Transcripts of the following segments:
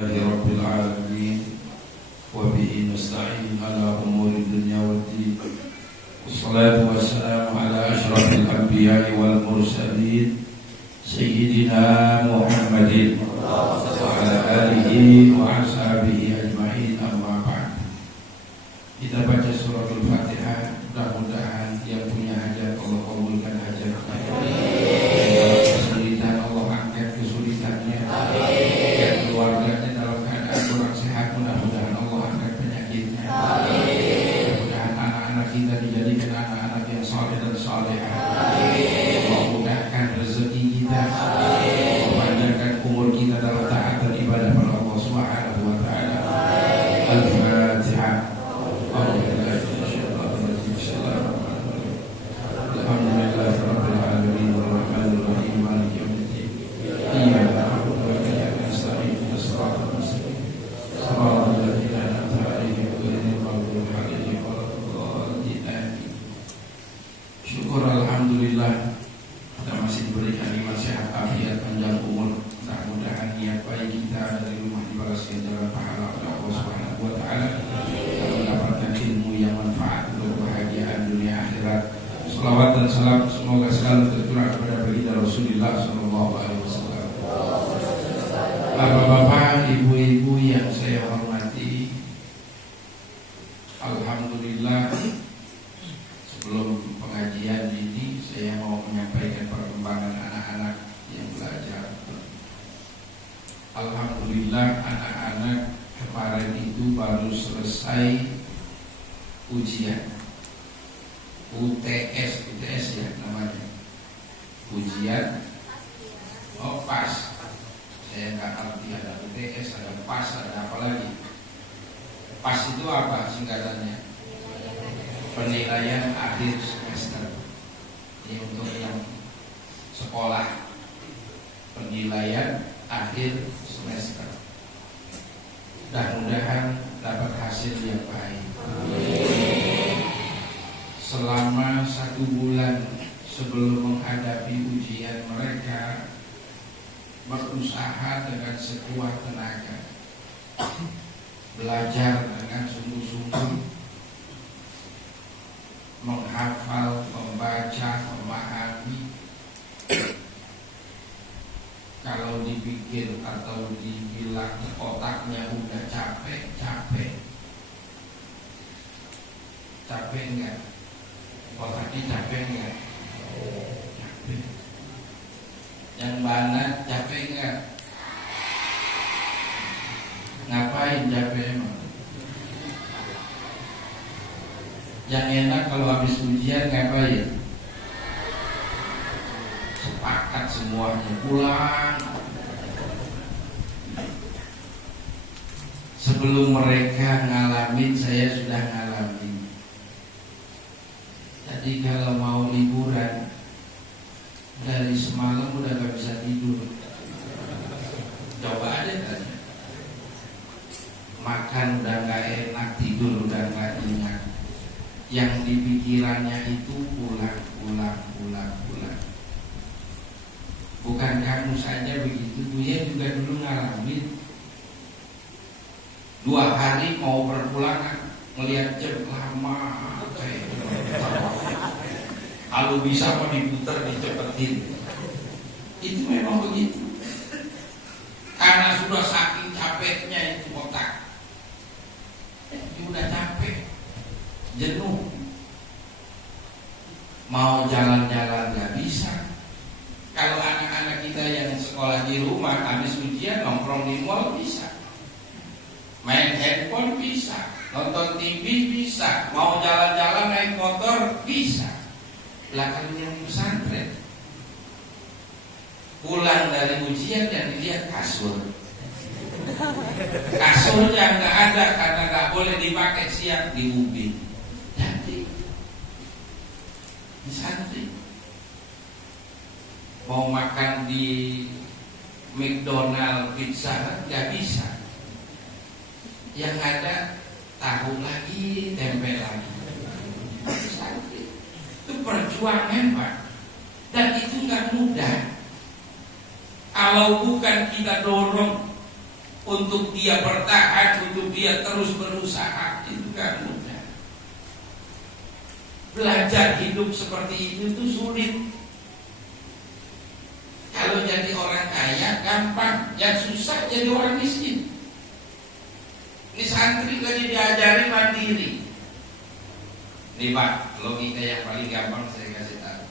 Rabbil alamin wa bihi nasta'in ala umuri dunya waddin. Wassalatu wassalamu ala asyrafil anbiya'i wal mursalin sayyidina Muhammadin wa ala alihi wa ashabihi ajma'in, amma ba'd. Kita baca suratul Fatihah. Mudah-mudahan yang punya hajat Allah kabulkan hajatnya. Kesulitan Allah angkat kesulitannya. Yang keluarganya dalam keadaan kurang sehat, mudah-mudahan Allah angkat penyakitnya. Mudah-mudahan anak-anak kita dijadikan anak-anak yang saleh dan salehah. Allah mudahkan rezeki kita. Allah panjangkan umur kita dalam taat dan ibadah kepada Allah Subhanahu wa taala. Al-Fatihah. Syukur alhamdulillah kita masih diberikan nikmat sehat, afiat, panjang umur. Mudah-mudahan niat baik kita dari rumah dibalas ganjaran pahala oleh Allah Subhanahu wa taala. Kita mendapatkan ilmu yang manfaat untuk kebahagiaan dunia akhirat. Salawat dan salam semoga selalu tercurah kepada baginda Rasulullah sallallahu alaihi wasallam. Bapak-bapak, ibu-ibu yang saya hormati, alhamdulillah, sebelum pengajian ini saya mau menyampaikan perkembangan anak-anak yang belajar. Alhamdulillah, anak-anak kemarin itu baru selesai ujian UTS ya namanya, ujian pas. Saya nggak ngerti, ada UTS, ada pas, ada apa lagi. Pas itu apa singkatannya? Penilaian akhir semester. Ini untuk yang sekolah, penilaian akhir semester. Mudah-mudahan dapat hasil yang baik. Selama 1 bulan sebelum menghadapi ujian, mereka berusaha dengan sekuat tenaga, belajar dengan sungguh-sungguh, menghafal, membaca, memahami. Kalau dipikir atau dibilang otaknya udah capek enggak? Otaknya capek enggak? Capek. Yang banget capek enggak? Ngapain capek emang? Yang enak kalau habis ujian ngapain? Sepakat semuanya pulang. Sebelum mereka ngalamin, saya sudah ngalamin. Jadi kalau mau liburan, dari semalam udah gak bisa tidur. Coba aja tanya. Makan udah gak enak, tidur udah gak ingat. Yang di pikirannya itu pulang. Bukan kamu saja begitu, dia juga dulu ngalamin. 2 hari mau berpulangan, ngelihat jam lama kayak kalau bisa mau diputar, dicepetin. Itu memang begitu. Karena sudah saking capeknya itu otak. Udah capek, jenuh. Mau jalan-jalan gak bisa. Kalau anak-anak kita yang sekolah di rumah, habis ujian nongkrong di mall bisa, main handphone bisa, nonton TV bisa, mau jalan-jalan naik motor bisa. Belakang yang pesantren, pulang dari ujian dan dilihat kasur. Kasurnya nggak ada karena nggak boleh dipakai siang di ubin. Jadi di santri mau makan di McDonald, Pizza nggak bisa. Yang ada tahu lagi, tempe lagi. Santri itu perjuangan, Pak, dan itu nggak mudah. Kalau bukan kita dorong untuk dia bertahan, untuk dia terus berusaha, itu kan mudah. Belajar hidup seperti itu sulit. Kalau jadi orang kaya gampang, yang susah jadi orang miskin. Ini santri lagi diajari mandiri. Nih Pak, logika yang paling gampang saya kasih tahu.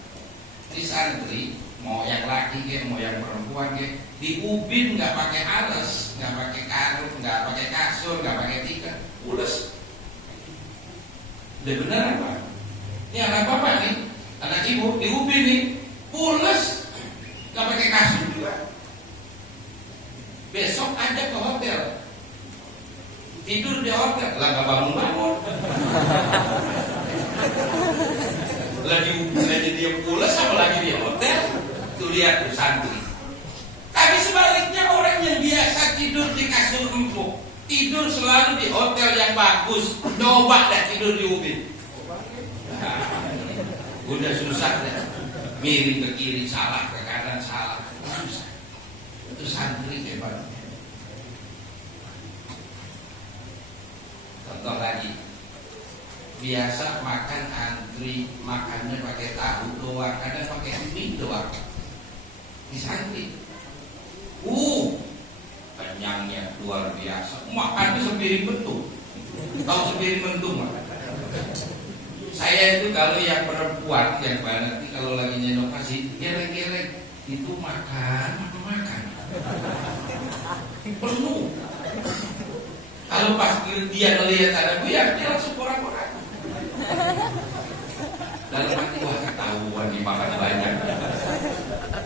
Ini santri, mau yang laki ke, mau yang perempuan ke, di ubin nggak pakai alas, nggak pakai karung, nggak pakai kasur, nggak pakai tikar, pules. Udah benar apa? Ini anak bapak nih, anak ibu di ubin nih, pules, nggak pakai kasur juga. Besok aja ke hotel, tidur di hotel, lah nggak bangun-bangun. lagi dia pules sama lagi di hotel. Tuh lihat tuh santri. Tapi sebaliknya orang yang biasa tidur di kasur empuk, tidur selalu di hotel yang bagus, coba dah tidur di ubin. Udah susah deh. Miring ke kiri salah, ke kanan salah, susah. Itu santri hebat. Contoh lagi, biasa makan antri, makannya pakai tahu doang, kadang pakai mie doang. Di santri, kenyangnya luar biasa. Makannya sepiring bentuk. Tahu sepiring bentuk mah? Saya itu kalau yang perempuan yang banget, kalau lagi nyendok nasi, geleng-geleng itu makan. Penuh. Kalau pas dia ngelihat ada buyar, dia langsung porak-porak. Dalam hati, wah ketahuan nih makan banyak.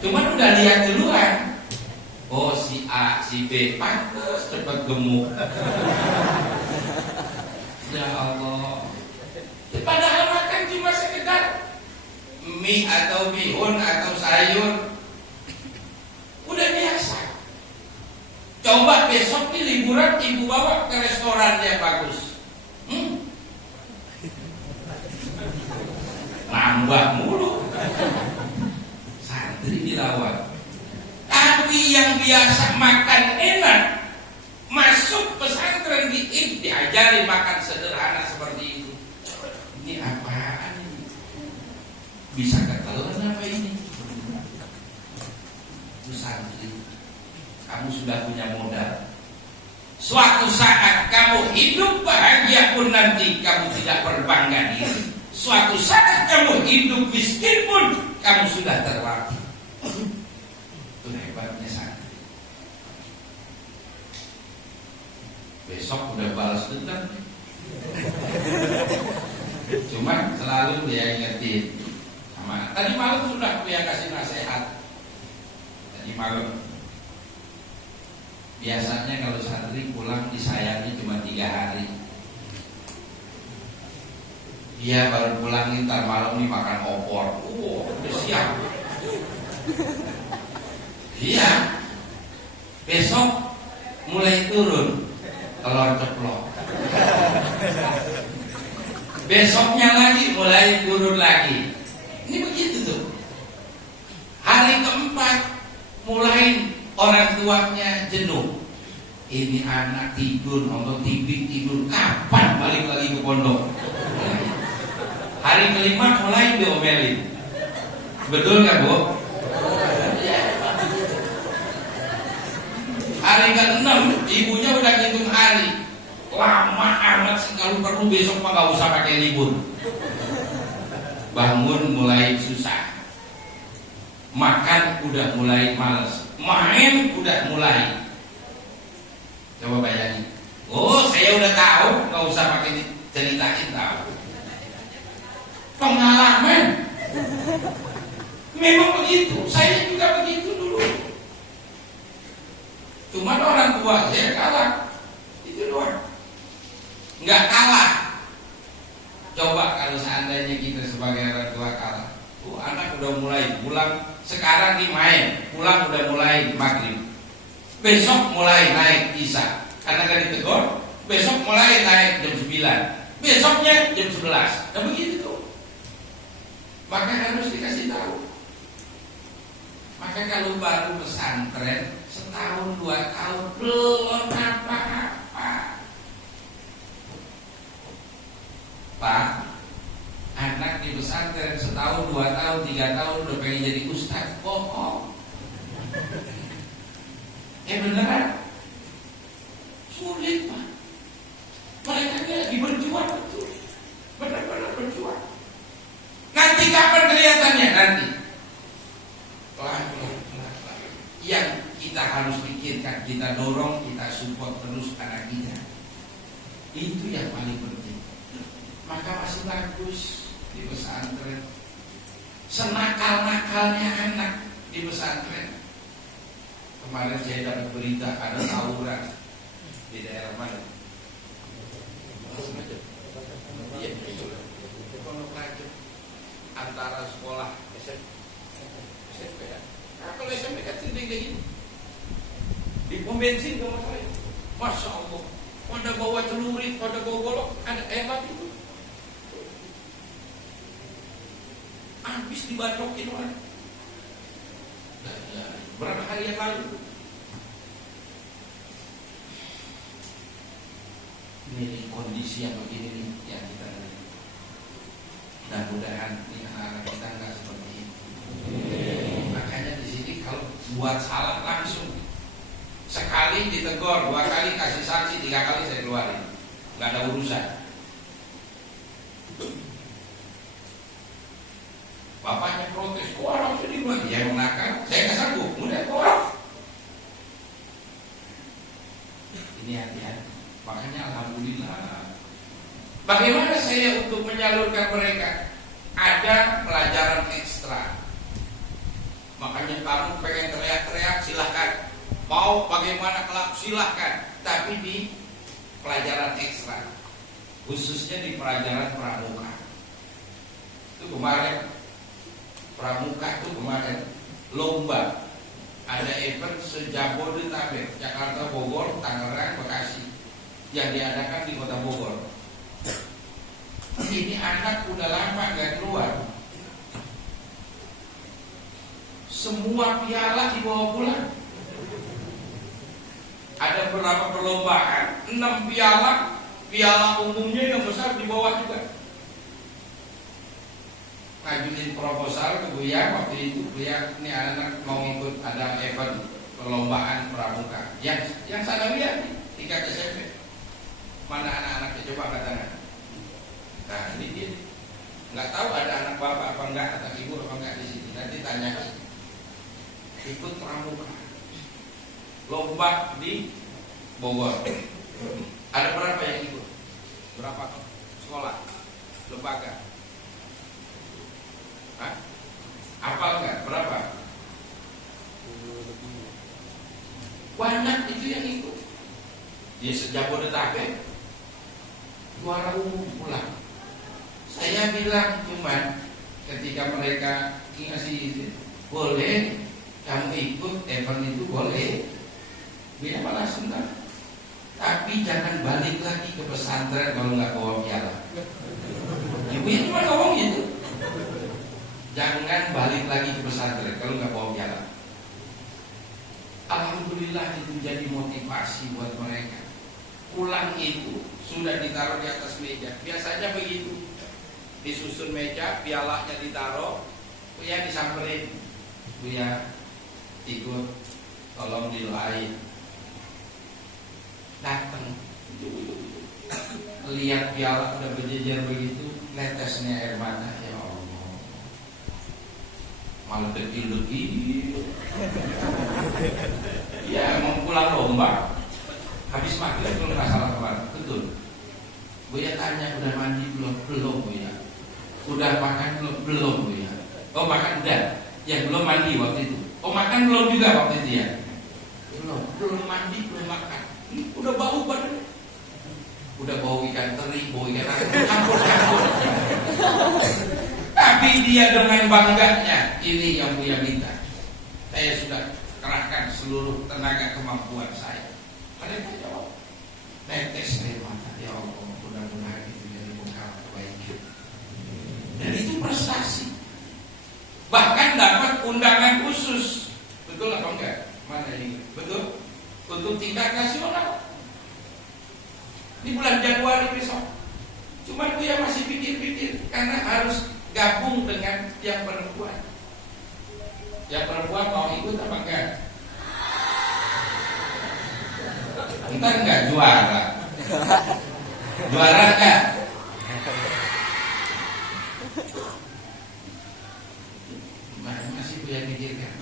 Cuman udah lihat duluan. Oh si A, si B pantas cepat gemuk. Ya Allah. Padahal makan cuma sekedar mie atau bihun atau sayur, udah biasa. Coba besok nih liburan ibu bawa ke restoran yang bagus, nambah mulu. Santri dilawan. Tapi yang biasa makan enak masuk pesantren diajari makan sederhana seperti itu. Ini apaan ini? Bisa ketelan apa ini? Itu santri. Kamu sudah punya modal. Suatu saat kamu hidup bahagia pun nanti kamu tidak berbangga diri. Suatu saat kamu hidup miskin pun kamu sudah terlatih. Itu hebatnya santri. Besok udah balas dendam. Cuman selalu dia ingetin sama. Tadi malam sudah dia kasih nasihat. Tadi malam. Biasanya kalau santri pulang disayangi cuma 3 hari. Dia baru pulang ntar malam nih makan opor. Udah siap. Iya. Besok mulai turun telur ceplok. Besoknya lagi mulai turun lagi. Ini begitu tuh. Hari keempat mulai orang tuanya jenuh. Ini anak tidur, nonton TV tidur. Kapan balik lagi ke pondok? Hari kelima mulai diomelin. Betul nggak Bu? Hari ke-6 ibunya udah ngitung hari. Lama amat sih, kalau perlu besok mah gak usah pakai libur. Bangun mulai susah, makan udah mulai males, main udah mulai. Coba bayangin. Oh saya udah tahu, gak usah pakai ceritain, tahu. Pengalaman. Memang begitu, saya juga begitu dulu. Cuma orang tua saya kalah, itu doang. Nggak kalah. Coba kalau seandainya kita sebagai orang tua kalah, anak udah mulai pulang, sekarang main, pulang udah mulai maghrib, besok mulai naik isya, karena kan ditegur, besok mulai naik jam 9, besoknya jam 11, nah begitu tuh. Maka harus dikasih tahu. Maka kalau baru pesantren, setahun 2 tahun belum apa-apa. Pak, anak di pesantren setahun 2 tahun 3 tahun udah pengen jadi ustaz, bohong. Beneran sulit, Pak. Mereka lagi berjuang betul, benar-benar berjuang. Nanti kapan kelihatannya? Nanti pelan-pelan. Yang kita harus pikirkan, kita dorong, kita support terus anak kita. Itu yang paling penting. Maka masih bagus di pesantren. Senakal-nakalnya anak di pesantren. Kemarin saya dapat berita ada tawuran di daerah mana? Iya, Pondok Raja. Antara sekolah SMP ya. Nah, kalau SMP kan sering kayak gini. Di pom bensin kalau saya, masya Allah, pada bawa celurit, pada bawa golok, ada mati itu. Habis dibacokin orang. Berapa hari yang lalu? Ini kondisi yang begini nih yang kita lihat. Mudah-mudahan ini anak-anak kita nggak seperti ini. Makanya di sini kalau buat salah langsung sekali ditegur, 2 kali kasih sanksi, 3 kali saya keluarin, nggak ada urusan. Bapaknya protes, kok orang sedih banget? Ya menakar, saya nggak sanggup, mudah kok. Ini hati-hati. Makanya alhamdulillah. Bagaimana saya untuk menyalurkan mereka? Ada pelajaran ekstra. Makanya kamu pengen teriak-teriak silahkan. Mau bagaimana kelak silahkan. Tapi di pelajaran ekstra, khususnya di pelajaran pramuka. Itu kemarin pramuka itu kemarin lomba. Ada event se-Jabodetabek, Jakarta, Bogor, Tangerang, Bekasi, yang diadakan di Kota Bogor. Ini anak udah lama gak keluar. Semua piala dibawa pulang. Ada berapa perlombaan? 6 piala. Piala umumnya yang besar di bawah juga. Ngajuin proposal ke Buya waktu itu. Buya, ini anak mau ikut ada event perlombaan pramuka. Yang saya lihat nih, tingkat SMP. Mana anak-anaknya, coba katakan. Nah ini dia. Nggak tahu ada anak bapak apa enggak, atau ibu apa enggak di sini. Nanti tanyakan. Ikut pramuka. Lomba di Bogor. Ada berapa yang ikut? Berapa sekolah? Lembaga? Hah? Apal enggak? Berapa? Banyak itu yang ikut. Dia se-Jabodetabek juara umum pulang. Saya bilang cuman ketika mereka ngasih boleh kamu ikut event itu boleh. Dia malah senang. Tapi jangan balik lagi ke pesantren kalau nggak bawa piala. Ibu itu cuma ngomong gitu. Jangan balik lagi ke pesantren kalau nggak bawa piala. Alhamdulillah itu jadi motivasi buat mereka. Pulang itu sudah ditaruh di atas meja. Biasanya begitu. Disusun meja, pialanya ditaruh, Buya disamperin. Buya ikut, tolong didoain. Datang, lihat piala udah berjejer begitu, netesnya air mata. Ya Allah, malah kecil-kecil. Ya mau pulang lomba, habis maghrib kalau nggak salah kemarin, betul. Buya tanya udah mandi belum? Belum Buya. Udah makan belum? Belum Buya. Oh makan udah. Yang belum mandi waktu itu. Oh makan belum juga waktu itu ya? Belum mandi, belum makan. Udah bau badan. Udah bau ikan teri, bau ikan campur-campur. Tapi dia dengan bangganya, ini yang Buya minta. Saya sudah kerahkan seluruh tenaga kemampuan saya. Mereka jawab, netes air mata. Ya Allah, mudah-mudahan itu jadi bekal kebaikan. Dan itu prestasi. Bahkan dapat undangan khusus. Betul apa enggak? Mana ini? Betul tutup tingkat nasional di bulan Januari besok. Cuman Buya masih pikir-pikir karena harus gabung dengan yang perempuan. Yang perempuan mau ikut apa enggak? Entar enggak juara. Juara enggak? Masih Buya pikirkan.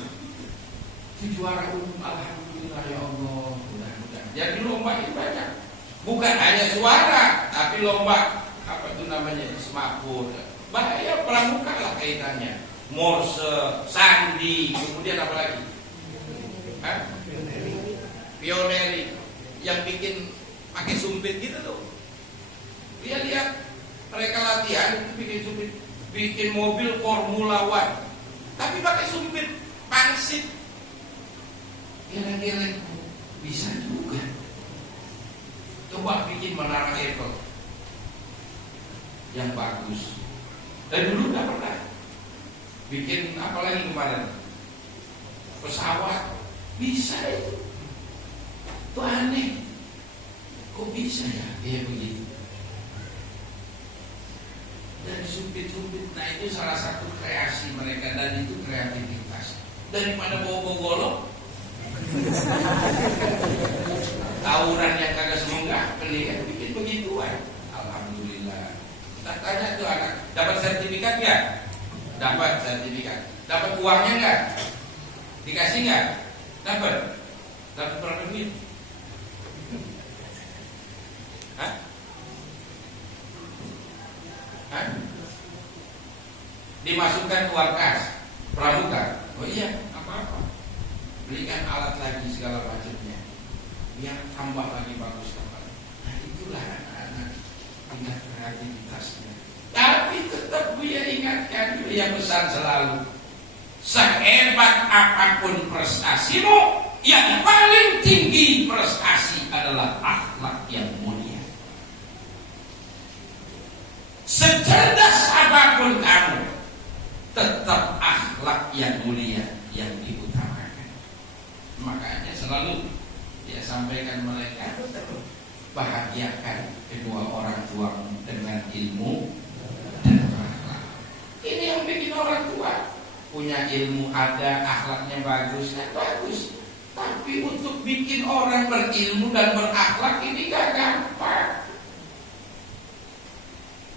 Si juara umum, alhamdulillah ya Allah, mudah-mudahan. Jadi lomba ini banyak. Bukan hanya suara, tapi lomba apa itu namanya, semakur. Bahaya pramuka lah kaitannya. Morse, sandi, kemudian apa lagi? Pioneri yang bikin pakai sumpit gitu tuh. Dia lihat mereka latihan itu bikin sumpit, bikin mobil Formula One, tapi pakai sumpit pangsit. Kira-kira bisa juga. Coba bikin menara Eiffel yang bagus. Dari dulu nggak pernah. Bikin apa lagi kemarin? Pesawat bisa itu. Itu aneh. Kok bisa ya? Kayak begitu. Dari sumpit-sumpit. Nah itu salah satu kreasi mereka dan itu kreativitas. Daripada bawa golok. Tawuran yang kagak semoga pendidikan bikin begituan. Alhamdulillah. Kita tanya tuh anak, dapat sertifikat nggak? Dapat sertifikat. Dapat uangnya nggak? Dikasih nggak? Dapat. Dapat berapa duit? Hah? Hah? Dimasukkan ke uang kas pramuka. Oh iya, apa-apa. Belikan alat lagi segala macamnya. Biar tambah lagi bagus tambah. Nah itulah anak-anak tingkat kreativitasnya. Tapi tetap Buya ingatkan, Buya pesan selalu, sehebat apapun prestasimu, yang paling tinggi prestasi adalah akhlak yang mulia. Secerdas apapun kamu, tetap akhlak yang mulia yang diutamakan. Makanya selalu dia sampaikan mereka, bahagiakan kedua orang tuamu dengan ilmu dan akhlak. Ini yang bikin orang tua punya ilmu ada, akhlaknya bagus, kan bagus. Tapi untuk bikin orang berilmu dan berakhlak ini gak gampang.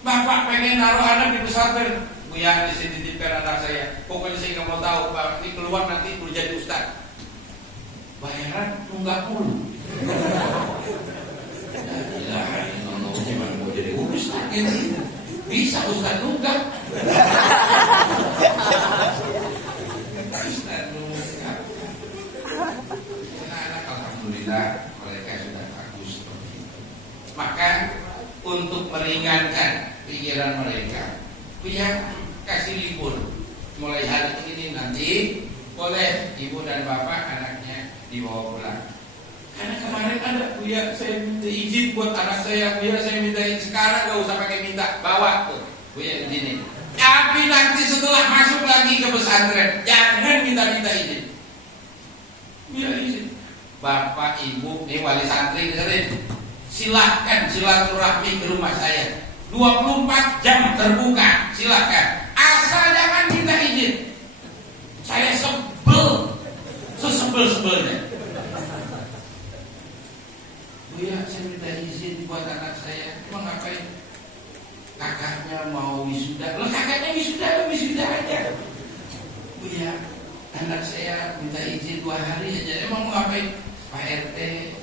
Bapak pengen naruh anak di pesantren, Buya dititipkan anak saya. Pokoknya saya nggak mau tahu, Pak, nanti keluar nanti perlu jadi ustaz. Bayaran nunggak mulu. Ya, gimana mau jadi ustaz ini? Bisa ustaz nunggak. Ustaz nunggak. Anak-anak alhamdulillah mereka sudah bagus seperti itu. Maka untuk meringankan pikiran mereka, Buya kasih libur mulai hari ini nanti boleh ibu dan bapak anaknya dibawa pulang. Karena kemarin ada Buya saya minta izin buat anak saya, Buya saya minta sekarang gak usah pakai minta, bawa tuh Buya izinin. Tapi nanti setelah masuk lagi ke pesantren jangan minta izin. Buya izin. Bapak ibu nih wali santri dengerin. Silahkan silaturahmi ke rumah saya 24 jam terbuka, silahkan. Asal jangan minta izin. Saya sebel, sesebel-sebelnya. Buya saya minta izin buat anak saya. Emang ngapain? Kakaknya mau wisuda. Loh kakaknya wisuda aja. Buya anak saya minta izin 2 hari aja. Emang mau ngapain? Pak RT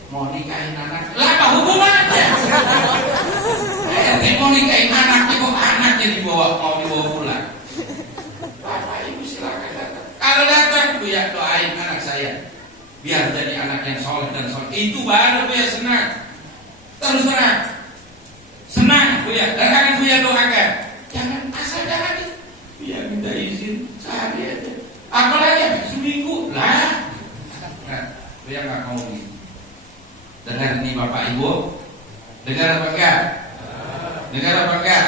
mau nikahin anak. Lah apa hubungannya? Pak RT mau nikahin anaknya, kok anaknya mau dibawa pulang. Bapak ibu silakan datang. Kalau datang Buya doain anak saya biar jadi anak yang soleh dan soleh. Itu baru Buya senang. Terus terang senang Buya. Dan akan Buya doakan. Jangan asal jangan Buya minta izin sehari aja. Apalagi seminggu lah. Buya nggak mau gitu. Dengar nih bapak ibu, dengar apa enggak? Dengar apa enggak?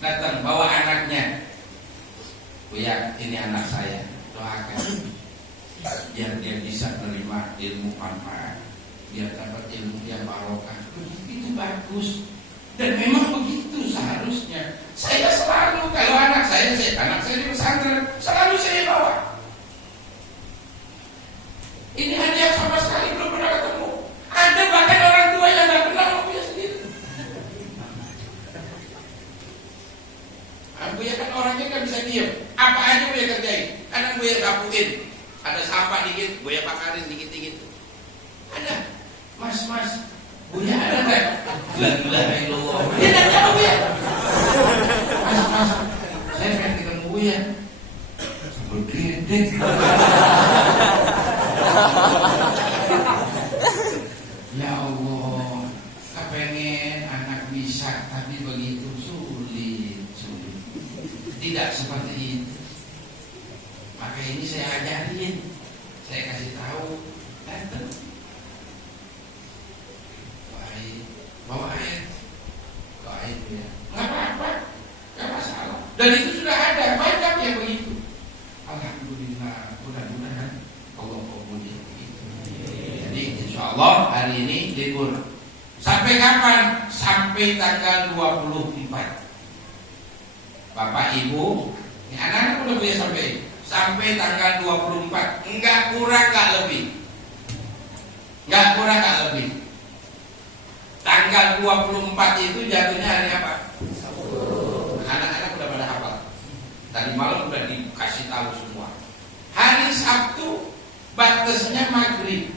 Datang bawa anaknya. Buya ini anak saya, doakan biar dia bisa menerima ilmu manfaat, biar dapat ilmu yang barokah. Itu bagus. Dan memang begitu seharusnya. Saya selalu kalau anak saya di pesantren, selalu saya bawa. Ini hadiah sama sekali belum pernah ketemu. Ada bahkan orang tua yang nggak kenal Buya sendiri. Buya kan orangnya nggak bisa diem. Apa aja Buya kerjain. Kadang Buya rapuin. Ada sampah dikit, Buya bakarin dikit-dikit. Ada, mas, Buya ada nggak? La ilallah. Dia nggak tahu Buya. Mas, saya pengen ketemu Buya. Bergedek. Ya Allah, kepengen anak bisa, tapi begitu sulit. Tidak seperti itu. Maka ini saya ajarin, saya kasih tahu, datang. Bawa air ya, nggak apa-apa, nggak masalah. Dan itu sudah ada banyak yang begitu. Alhamdulillah, mudah-mudahan Allah memuji begitu. Jadi insya Allah hari ini libur. Sampai kapan? Sampai tanggal 24. Bapak Ibu, ini anak-anak udah punya sampai tanggal 24. Enggak kurang, enggak lebih. Tanggal 24 itu jatuhnya hari apa? Anak-anak udah pada hafal. Tadi malam udah dikasih tahu semua. Hari Sabtu batasnya maghrib.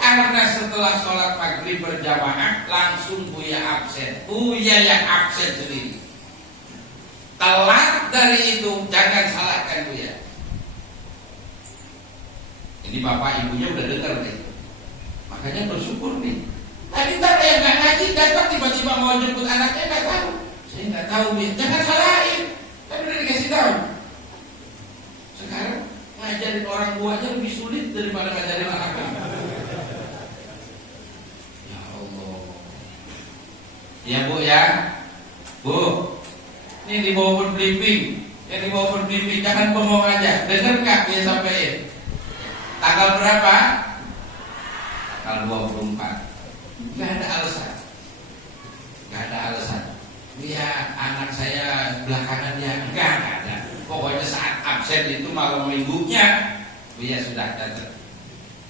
Karena setelah sholat maghrib berjamaah langsung Buya absen. Buya yang absen sendiri. Telat dari itu jangan salahkan Buya. Ini bapak ibunya udah dengar nih. Makanya bersyukur nih. Tadi ntar yang nggak ngaji datang tiba-tiba mau jemput anaknya nggak tahu. Saya nggak tahu Buya. Jangan salahin. Tapi udah dikasih tahu. Sekarang ngajarin orang tuanya lebih sulit daripada ngajarin anaknya. Ya Allah. Ya Bu ya. Bu. Ini di bawah briefing. Yang di bawah briefing jangan ngomong aja. Dengar nggak Buya sampein? Tanggal berapa? Tanggal 24. Nggak ada alasan. Ya anak saya belakangan ya enggak ada. Pokoknya saat absen itu malam minggunya Buya sudah datang.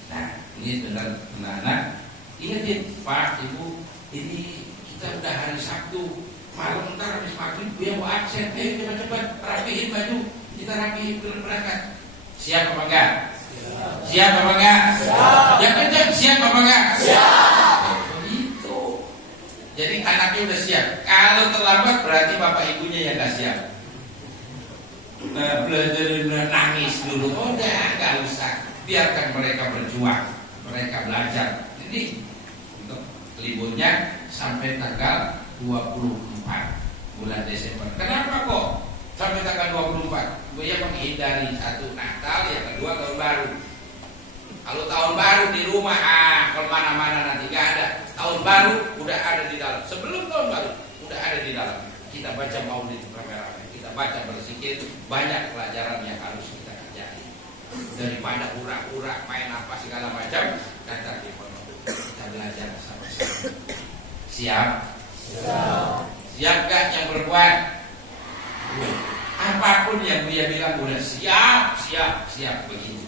Nah ini benar anak. Ingatin Pak Ibu, ini kita udah hari Sabtu. Malam ntar habis maghrib Buya mau absen. Ayo cepat rapihin baju. Kita rapihin berangkat. Siap apa enggak? Siap apa enggak? Yang kencang siap apa enggak? Siap. Begitu. Jadi anaknya udah siap. Kalau terlambat berarti bapak ibunya yang nggak siap. Belajar nangis dulu. Oh udah nggak usah. Biarkan mereka berjuang. Mereka belajar. Jadi untuk liburnya sampai tanggal 24 bulan Desember. Kenapa kok sampai tanggal 24? Buya menghindari satu Natal, yang kedua tahun baru. Kalau tahun baru di rumah, kemana-mana nanti nggak ada. Tahun baru udah ada di dalam. Sebelum tahun baru udah ada di dalam. Kita baca maulid rame-rame, kita baca berzikir, banyak pelajaran yang harus kita pelajari. Daripada ura-ura main apa segala macam, datang di pondok kita belajar sama-sama. Siap? Siap gak yang berbuat? Apapun yang Buya bilang udah siap begitu.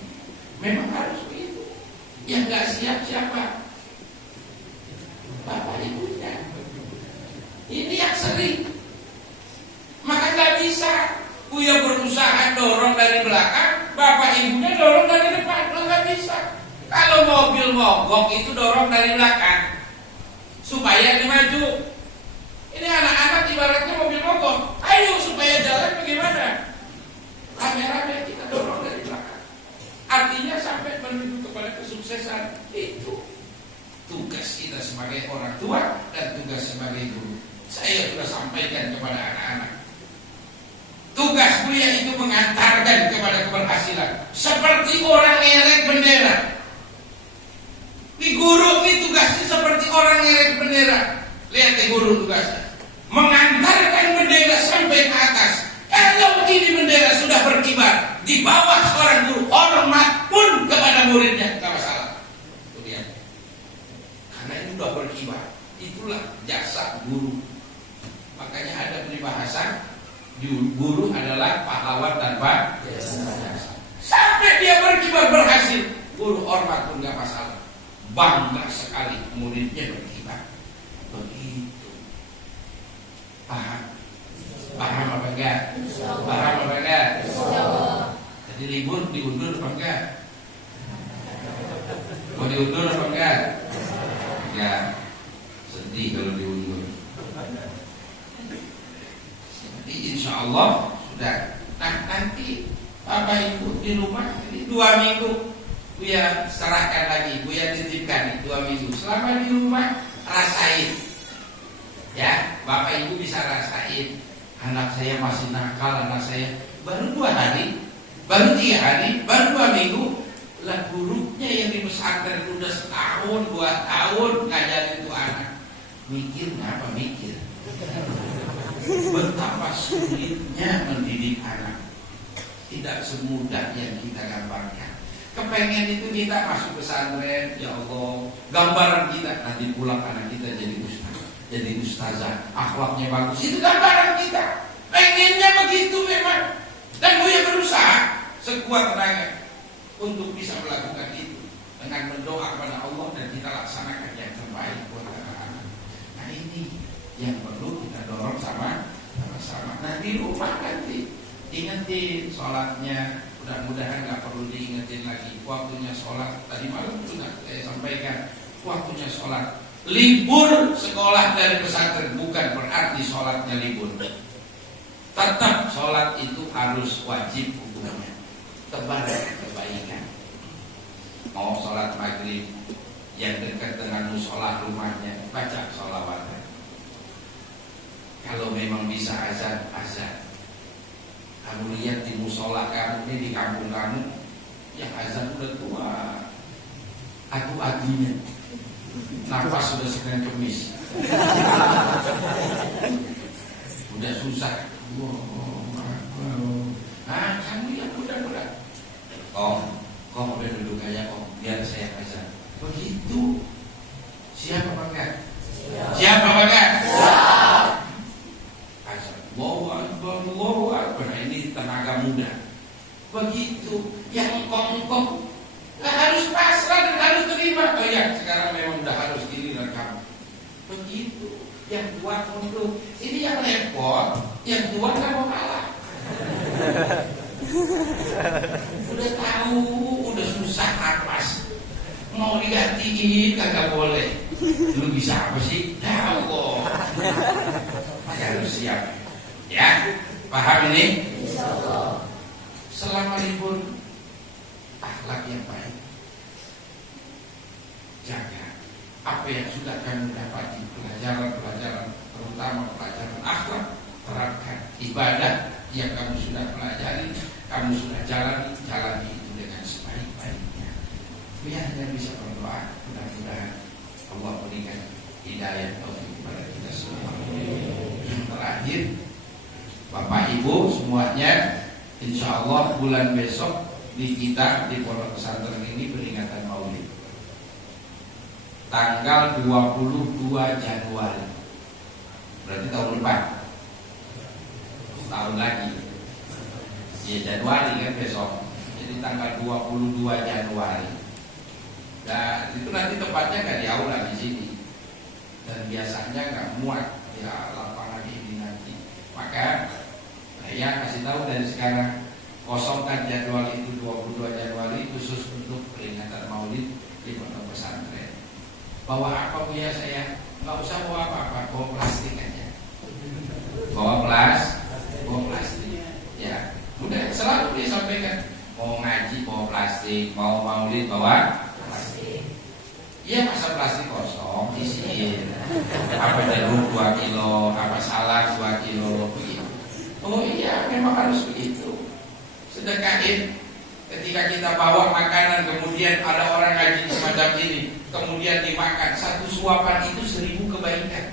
Memang harus begitu. Yang gak siap siapa? Bapak ibunya. Ini yang sering. Maka gak bisa Buya berusaha dorong dari belakang, bapak ibunya dorong dari depan. Lo gak bisa. Kalau mobil mogok itu dorong dari belakang supaya dimaju. Ini anak-anak ibaratnya mobil mogok. Ayo supaya jalan bagaimana? Rame-rame kita dorong dari belakang. Artinya sampai menuju kepada kesuksesan. Itu tugas kita sebagai orang tua dan tugas sebagai guru. Saya sudah sampaikan kepada anak-anak. Tugas Buya itu mengantarkan kepada keberhasilan. Seperti orang ngerek bendera. Di guru ini tugasnya seperti orang ngerek bendera. Lihat di guru tugasnya. Mengantarkan bendera sampai ke atas. Kalau ini bendera sudah berkibar, di bawah seorang guru, hormat pun kepada muridnya. sudah berkibar. Itulah jasa guru. Makanya ada peribahasa, guru adalah pahlawan tanpa jasa. Sampai dia berkibar berhasil, guru hormat pun gak masalah. Bangga sekali muridnya berkibar. Begitu. Paham? Paham apa enggak? Paham apa enggak? Jadi libur diundur apa enggak? Mau diundur apa enggak? Enggak. Sedih kalau diundur. Jadi insya Allah sudah. Nah nanti Bapak Ibu di rumah ini 2 minggu Buya serahkan lagi, Buya titipkan 2 minggu. Selama di rumah rasain, ya Bapak Ibu bisa rasain. Anak saya masih nakal, anak saya baru 2 hari, baru 3 hari, baru 2 minggu. Lah gurunya yang di pesantren udah setahun, 2 tahun ngajarin tuh anak. Mikir ngapa mikir? Betapa sulitnya mendidik anak. Tidak semudah yang kita gambarkan. Kepengen itu kita masuk pesantren, ya Allah, gambaran kita nanti pulang anak kita jadi ustaz, jadi ustazah, akhlaknya bagus. Itu gambaran kita. Pengennya begitu memang. Dan Buya berusaha sekuat tenaga untuk bisa melakukan itu dengan berdoa kepada Allah dan kita laksanakan yang terbaik buat anak-anak. Nah ini yang perlu kita dorong sama-sama. Nah di rumah nanti ingetin sholatnya. Mudah-mudahan gak perlu diingetin lagi. Waktunya sholat tadi malam sudah saya sampaikan. Waktunya sholat. Libur sekolah dari pesantren bukan berarti sholatnya libur. Tetap sholat itu harus wajib hukumnya. Tebar kebaikan. Mau sholat maghrib yang dekat dengan musola rumahnya, baca sholawat. Kalau memang bisa azan, azan. Kamu lihat di musola kamu ini, di kampung kamu yang azan udah tua, atu-atunya nafas sudah Senin Kemis, udah susah. Nah kamu yang mudah-mudah, kok udah duduk aja kok, biar saya azan. Begitu. Siapa apa enggak? Siapa apa enggak? Allahu Akbar, Allahu Akbar. Nah, ini tenaga muda. Begitu. Yang engkong nggak harus pasrah dan harus terima. Oh ya, sekarang memang udah harus giliran kamu. Begitu. Yang tua mundur. Ini yang repot. Yang tua nggak mau kalah. Udah tahu, udah susah napas. Mau digantiin kagak boleh. Lu bisa apa sih? Ya Allah. Harus siap. Ya, paham ini? Insyaallah. Selama libur, akhlak yang baik. Jaga apa yang sudah kamu dapati, pelajaran-pelajaran, terutama pelajaran akhlak, terapkan. Ibadah yang kamu sudah pelajari, kamu sudah jalani itu dengan sebaik-baiknya. Biar hanya bisa berdoa, mudah-mudahan Allah berikan hidayah taufik kepada kita semua. Yang terakhir, Bapak Ibu semuanya, insya Allah bulan besok di kita di Pondok Pesantren ini peringatan Maulid. Tanggal 22 Januari. Berarti tahun depan. Tahun lagi. Ya Januari kan besok. Jadi tanggal 22 Januari. Dan itu nanti tempatnya nggak di aula di sini. Dan biasanya nggak muat ya lapangan ini nanti. Maka saya kasih tahu dari sekarang, kosongkan jadwal itu 22 Januari khusus untuk peringatan Maulid di Pondok Pesantren. Bawa apa Buya saya? Nggak usah bawa apa-apa, bawa plastik aja. Bawa plastik. Ya, udah selalu disampaikan. Mau ngaji bawa plastik, mau Maulid bawa plastik. Iya masa plastik kosong isiin. Apa jarum 2 kilo, apa salak 2 kilo, begitu. Oh iya, memang harus begitu. Sedekahin. Ketika kita bawa makanan, kemudian ada orang ngaji semacam ini, kemudian dimakan, satu suapan itu 1000 kebaikan.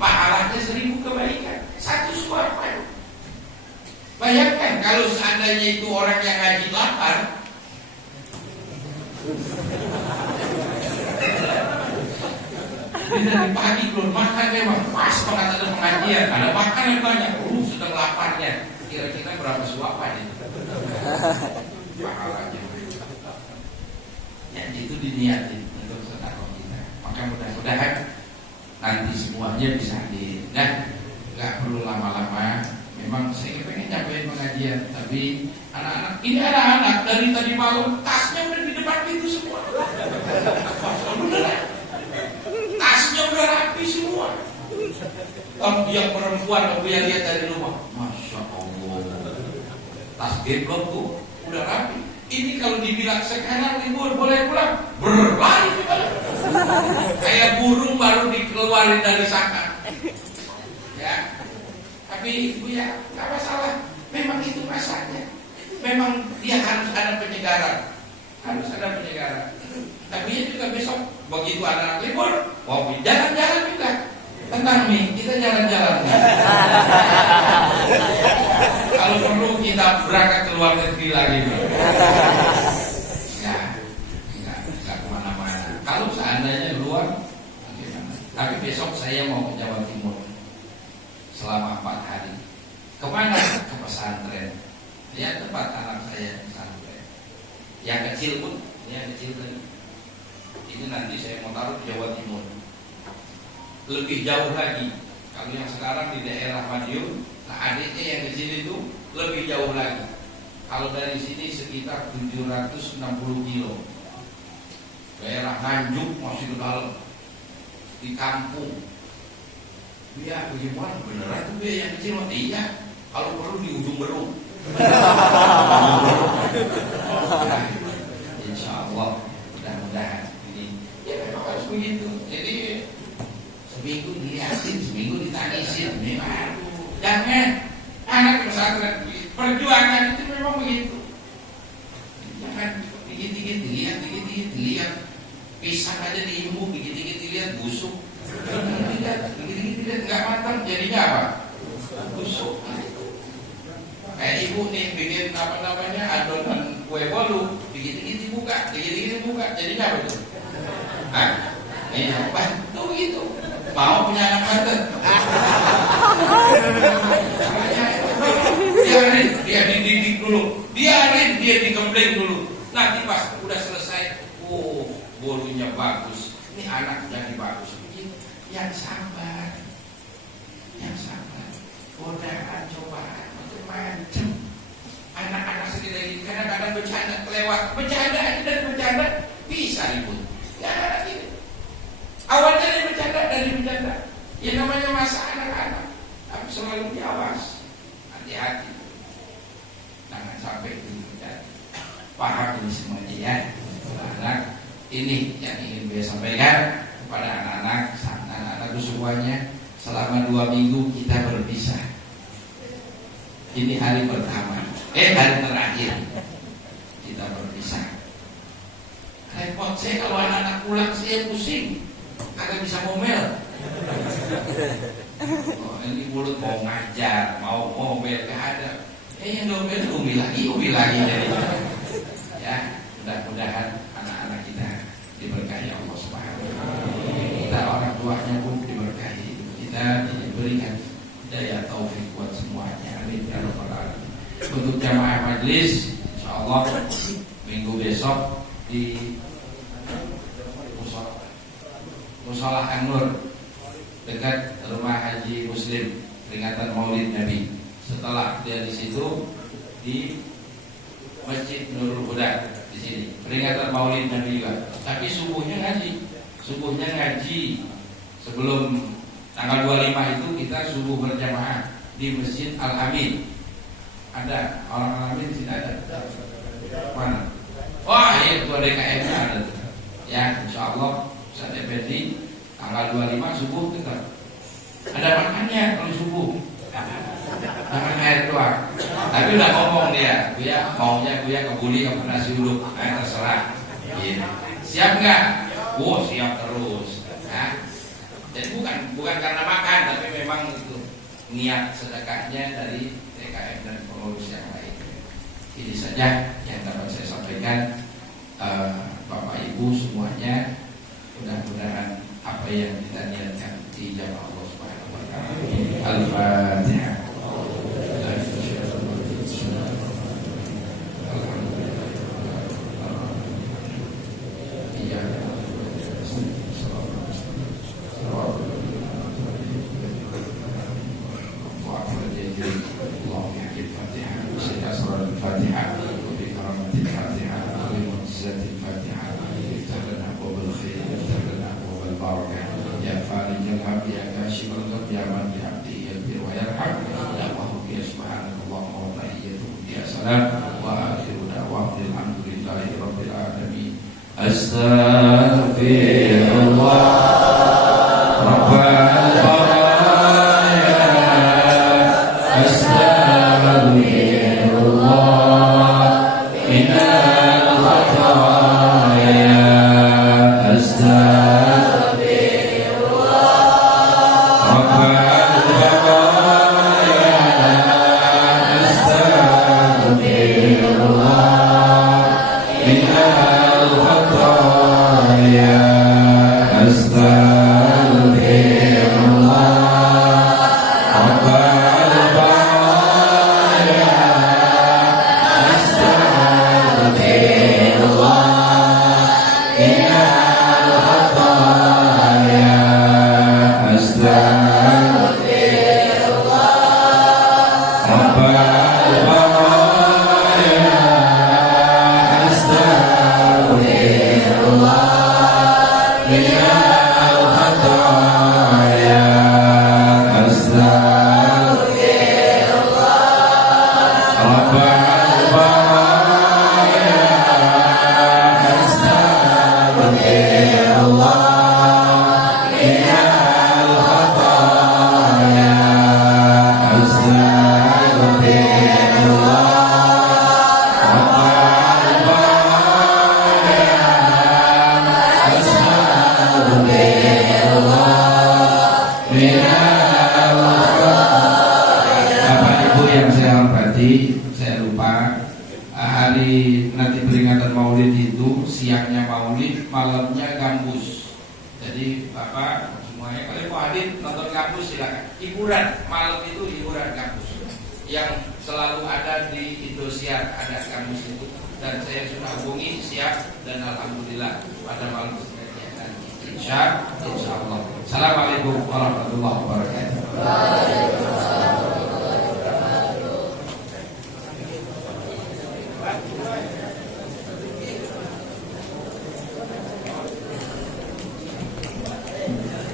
Pahalanya 1000 kebaikan, satu suapan. Bayangkan kalau seandainya itu orang yang ngaji lapar, Jadi dari pagi belum makan memang pas banget ada pengajian, ada makan yang banyak. Sedang laparnya. Kira-kira berapa suapan itu? Pahalanya. Yang itu diniatin untuk sedekah kita. Maka mudah-mudahan nanti semuanya bisa hadir. Dan nggak perlu lama-lama. Memang saya pengen nyampein pengajian, tapi anak-anak ini anak-anak dari tadi malam tasnya udah di depan pintu semua. Beneran. Tasnya udah rapi semua. Yang perempuan aku yang lihat dari rumah, masya Allah, tas geblok tuh udah rapi. Ini kalau dibilang sekarang libur boleh pulang, berlari kayak burung baru dikeluarin dari sangkar. Ya, tapi ibu ya nggak masalah. Memang itu masanya. Memang dia harus ada penyegaran, Tapi ya juga besok begitu anak libur, mau jalan-jalan juga. Tenang nih, kita jalan-jalan. Kalau perlu kita berangkat ke luar negeri lagi. Nggak kemana-mana. Kalau seandainya luar, bagaimana? Tapi besok saya mau ke Jawa Timur selama 4 hari. Kemana? Ke pesantren. Lihat tempat anak saya pesantren. Yang kecil pun, yang kecil tadi. Ini nanti saya mau taruh di Jawa Timur. Lebih jauh lagi. Kalau yang sekarang di daerah Madiun, nah adiknya yang kecil itu lebih jauh lagi. Kalau dari sini sekitar 760 kilo. Daerah Nganjuk masih ke dalam. Di kampung. Ya bagaimana beneran tuh dia yang kecil? Iya. Kalau perlu di ujung Berung. Insya Allah mudah-mudahan ini ya memang harus begitu. Jadi seminggu dilihatin, seminggu ditangisin. Jangan anak pesantren perjuangan itu memang begitu. Jangan dikit-dikit dilihat pisang aja diimu, dikit-dikit dilihat busuk. Dikit-dikit nggak matang, jadinya apa? Busuk. Kayak ibu nih bikin adonan kue bolu, dikit-dikit dibuka, jadinya apa tuh? Ini bantu gitu. Mau punya anak banten? Biarin dia dididik dulu, biarin dia digembleng dulu. Nanti pas udah selesai, bolunya bagus. Ini anak jadi bagus. Yang sabar. Godaan, cobaan, macam-macam. Anak-anak sendiri kadang-kadang bercanda kelewat, bercanda bisa ribut. Ya gitu. Awalnya dari bercanda. Ya namanya masa anak-anak. Tapi selalu diawas. Hati-hati. Jangan sampai itu terjadi. Paham ini semuanya ya. Anak ini yang ingin saya sampaikan kepada anak-anak semuanya. Selama 2 minggu kita berpisah. Ini hari pertama, hari terakhir kita berpisah. Repot saya kalau anak-anak pulang, saya pusing, kagak bisa ngomel. Ini mulut mau ngajar, mau ngomel, gak ada. Yang ngomel umi lagi jadinya. Ya, mudah-mudahan anak-anak kita diberkahi Allah Subhanahu wa taala. Kita orang tuanya pun diberkahi. Kita diberikan daya taufik buat semuanya. Amin ya rabbal alamin. Untuk jamaah majlis, insyaallah minggu besok di Mushola An-Nur dekat rumah Haji Muslim, peringatan Maulid Nabi. Setelah dia di situ di Masjid Nurul Huda di sini, peringatan Maulid Nabi juga. Tapi subuhnya ngaji sebelum tanggal 25 itu kita subuh berjamaah di Masjid Al-Amin. Ada orang Al-Amin tidak ada? Mana? Wah, itu DKM ada. Ya, insyaallah Ustaz Effendi tanggal 25 subuh kita ada makannya kalau subuh. Makan air doang. Tapi udah ngomong dia, Buya maunya Buya kebuli ke nasi uduk. Terserah. Siap nggak? Siap terus. Jadi bukan karena makan, tapi memang itu niat sedekahnya dari TKM dan pengurus yang lain. Ini saja yang dapat saya sampaikan, Bapak Ibu semuanya. Mudah-mudahan apa apa yang kita niatkan dijabah Allah Subhanahu wa taala. Al-Fatihah. Insya Allah. Assalamualaikum warahmatullahi wabarakatuh.